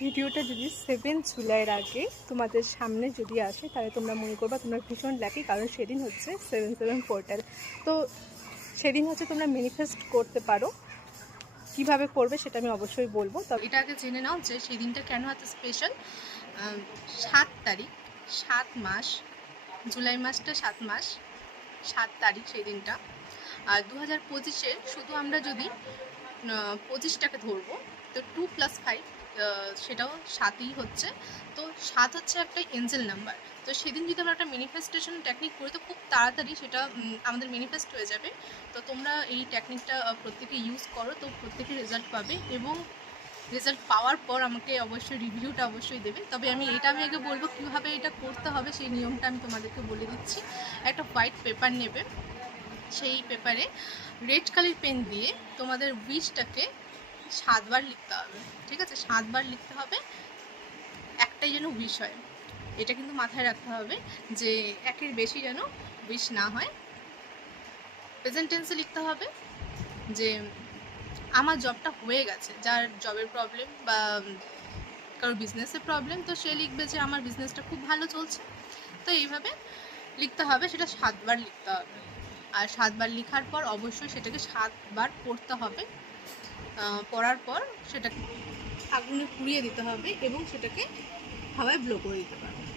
ভিডিওটা যদি 7 জুলাইয়ের আগে তোমাদের সামনে যদি আসে তাহলে তোমরা মনে করবা তোমরা ভীষণ লাকি, কারণ সেদিন হচ্ছে 7/7 পোর্টাল। তো সেদিন হচ্ছে তোমরা ম্যানিফেস্ট করতে পারো। কিভাবে করবে সেটা আমি অবশ্যই বলবো। তবে এটা আগে জেনে নাও যে সেই দিনটা কেন এত স্পেশাল। 7 তারিখ, 7 মাস, জুলাই মাসটা 7 মাস, 7 তারিখ সেই দিনটা। আর 2025-এ শুধু আমরা যদি 25টাকে ধরবো, তো 2+5 সেটাও 7ই হচ্ছে। তো 7 হচ্ছে একটা এঞ্জেল নাম্বার। তো সেদিন যদি আমরা একটা ম্যানিফেস্টেশন টেকনিক করি তো খুব তাড়াতাড়ি সেটা আমাদের ম্যানিফেস্ট হয়ে যাবে। তো তোমরা এই টেকনিকটা প্রত্যেকে ইউজ করো, তো প্রত্যেকে রেজাল্ট পাবে এবং রেজাল্ট পাওয়ার পর আমাকে অবশ্যই রিভিউটা অবশ্যই দেবে। তবে আমি আগে বলবো কীভাবে এটা করতে হবে, সেই নিয়মটা আমি তোমাদেরকে বলে দিচ্ছি। একটা হোয়াইট পেপার নেবে, সেই পেপারে রেড কালার পেন দিয়ে তোমাদের উইশটাকে 7 বার লিখতে হবে। ঠিক আছে, 7 বার লিখতে হবে, একটাই যেন উইশ হয়। এটা কিন্তু মাথায় রাখতে হবে যে একের বেশি যেন উইশ না হয়। প্রেজেন্ট টেন্সে লিখতে হবে যে আমার জবটা হয়ে গেছে, যার জবের প্রবলেম বা কারোর বিজনেসের প্রবলেম, তো সে লিখবে যে আমার বিজনেসটা খুব ভালো চলছে। তো এইভাবে লিখতে হবে, সেটা 7 বার লিখতে হবে। আর 7 বার লেখার পর অবশ্যই সেটাকে 7 বার পড়তে হবে। পড়ার পর সেটাকে আগুনে পুড়িয়ে দিতে হবে এবং সেটাকে হাওয়ায় ব্লো করে দিতে হবে।